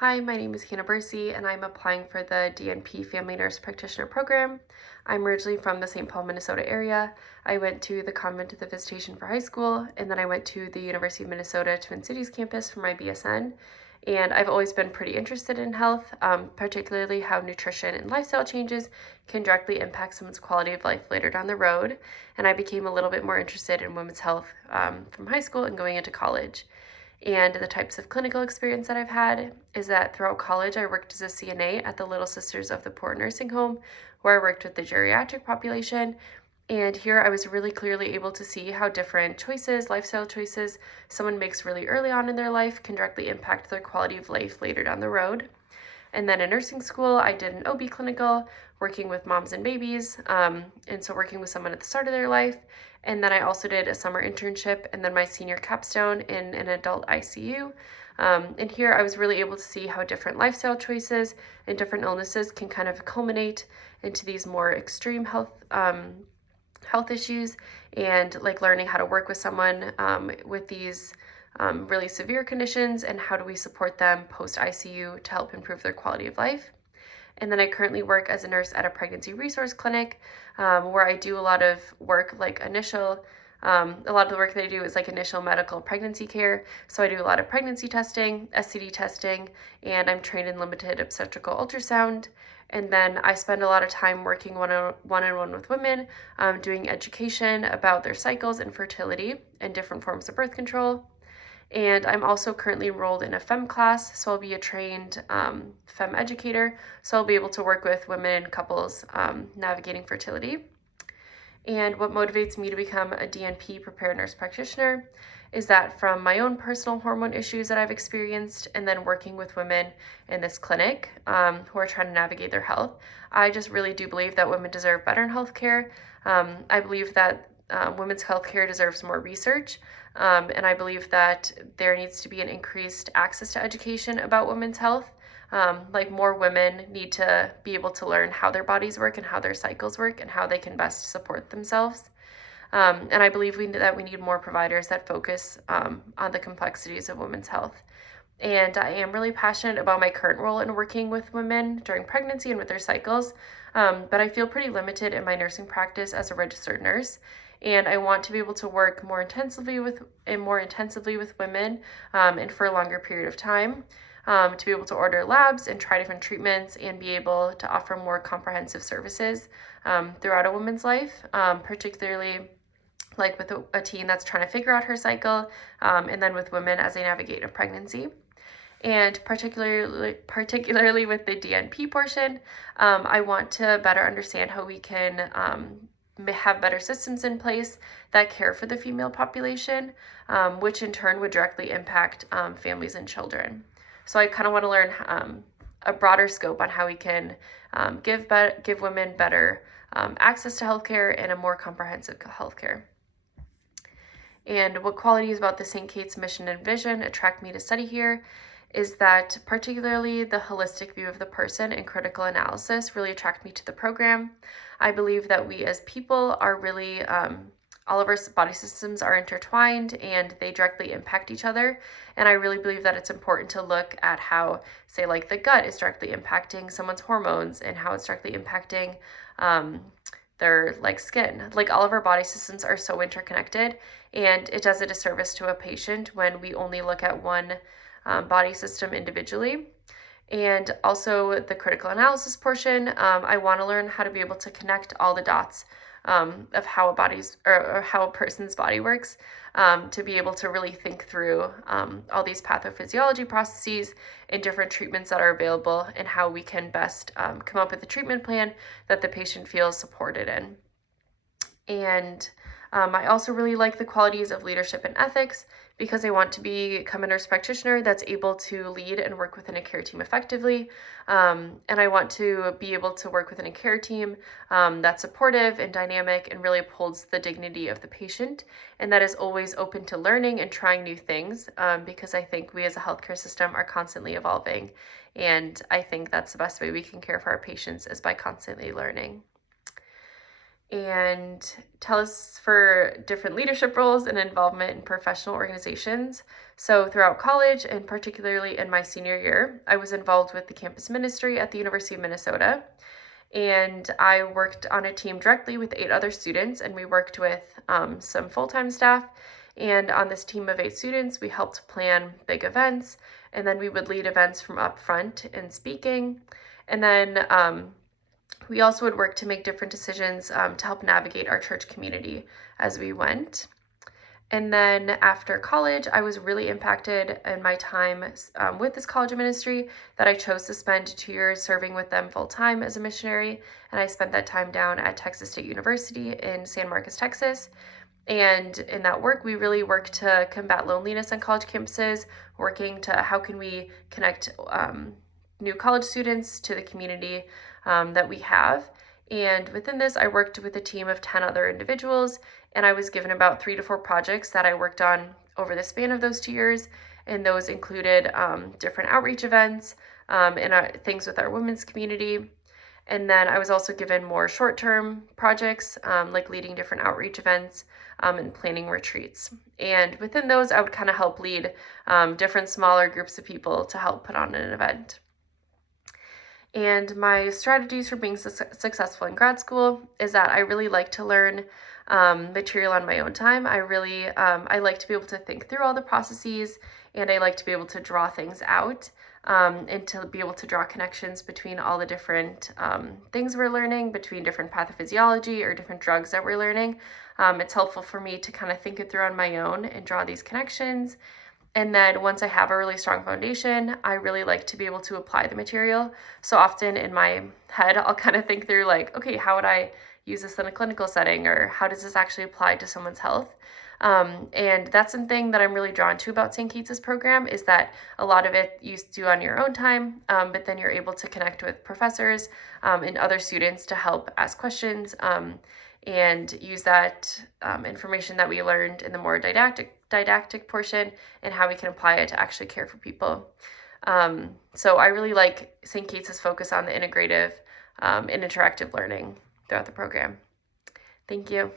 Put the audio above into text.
Hi, my name is Bursey, and I'm applying for the DNP Family Nurse Practitioner Program. I'm originally from the St. Paul, Minnesota area. I went to the Convent of the Visitation for high school, and then I went to the University of Minnesota Twin Cities campus for my BSN. And I've always been pretty interested in health, particularly how nutrition and lifestyle changes can directly impact someone's quality of life later down the road. And I became a little bit more interested in women's health from high school and going into college. And the types of clinical experience that I've had is that throughout college, I worked as a CNA at the Little Sisters of the Poor Nursing Home, where I worked with the geriatric population. And here I was really clearly able to see how different choices, lifestyle choices, someone makes really early on in their life can directly impact their quality of life later down the road. And then in nursing school, I did an OB clinical working with moms and babies. And so working with someone at the start of their life. And then I also did a summer internship and then my senior capstone in an adult ICU. And here I was really able to see how different lifestyle choices and different illnesses can kind of culminate into these more extreme health issues, and like learning how to work with someone with these really severe conditions and how do we support them post ICU to help improve their quality of life. And then I currently work as a nurse at a pregnancy resource clinic where I do a lot of work like a lot of the work that I do is like initial medical pregnancy care. So I do a lot of pregnancy testing, STD testing, and I'm trained in limited obstetrical ultrasound. And then I spend a lot of time working one-on-one with women, doing education about their cycles and fertility and different forms of birth control. And I'm also currently enrolled in a FEM class, so I'll be a trained FEM educator. So I'll be able to work with women and couples navigating fertility. And what motivates me to become a DNP prepared nurse practitioner is that from my own personal hormone issues that I've experienced, and then working with women in this clinic who are trying to navigate their health, I just really do believe that women deserve better in healthcare. I believe that women's healthcare deserves more research. And I believe that there needs to be an increased access to education about women's health. Like more women need to be able to learn how their bodies work and how their cycles work and how they can best support themselves. And I believe that we need more providers that focus on the complexities of women's health. And I am really passionate about my current role in working with women during pregnancy and with their cycles. But I feel pretty limited in my nursing practice as a registered nurse. And I want to be able to work more intensively with women and for a longer period of time, to be able to order labs and try different treatments and be able to offer more comprehensive services throughout a woman's life, particularly like with a teen that's trying to figure out her cycle, and then with women as they navigate a pregnancy. And particularly with the DNP portion, I want to better understand how we can have better systems in place that care for the female population, which in turn would directly impact families and children. So I kind of want to learn a broader scope on how we can give women better access to healthcare and a more comprehensive healthcare. And what qualities about the St. Kate's mission and vision attract me to study here is that particularly the holistic view of the person and critical analysis really attract me to the program. I believe that we as people are really, all of our body systems are intertwined and they directly impact each other. And I really believe that it's important to look at how, say, like the gut is directly impacting someone's hormones and how it's directly impacting their like skin. Like all of our body systems are so interconnected, and it does a disservice to a patient when we only look at one body system individually. And also the critical analysis portion, I want to learn how to be able to connect all the dots of how how a person's body works, to be able to really think through all these pathophysiology processes and different treatments that are available and how we can best come up with a treatment plan that the patient feels supported in. And I also really like the qualities of leadership and ethics because I want to become a nurse practitioner that's able to lead and work within a care team effectively. And I want to be able to work within a care team that's supportive and dynamic and really upholds the dignity of the patient, and that is always open to learning and trying new things, because I think we as a healthcare system are constantly evolving. And I think that's the best way we can care for our patients is by constantly learning. and tell us for different leadership roles and involvement in professional organizations. So throughout college, and particularly in my senior year, I was involved with the campus ministry at the University of Minnesota. And I worked on a team directly with 8 other students, and we worked with some full-time staff. And on this team of 8 students, we helped plan big events, and then we would lead events from up front and speaking. And then we also would work to make different decisions to help navigate our church community as we went. And then after college, I was really impacted in my time with this college of ministry that I chose to spend 2 years serving with them full time as a missionary. And I spent that time down at Texas State University in San Marcos, Texas. And in that work, we really work to combat loneliness on college campuses, working to how can we connect new college students to the community that we have. And within this, I worked with a team of 10 other individuals, and I was given about 3 to 4 projects that I worked on over the span of those 2 years. And those included different outreach events and things with our women's community. And then I was also given more short-term projects, like leading different outreach events and planning retreats. And within those, I would kind of help lead different smaller groups of people to help put on an event. And my strategies for being successful in grad school is that I really like to learn material on my own time. I like to be able to think through all the processes, and I like to be able to draw things out and to be able to draw connections between all the different things we're learning, between different pathophysiology or different drugs that we're learning. It's helpful for me to kind of think it through on my own and draw these connections. And then once I have a really strong foundation, I really like to be able to apply the material. So often in my head, I'll kind of think through like, okay, how would I use this in a clinical setting, or how does this actually apply to someone's health? And that's something that I'm really drawn to about St. Kate's program, is that a lot of it you do on your own time, but then you're able to connect with professors and other students to help ask questions and use that information that we learned in the more didactic portion and how we can apply it to actually care for people. So I really like St. Kate's focus on the integrative and interactive learning throughout the program. Thank you.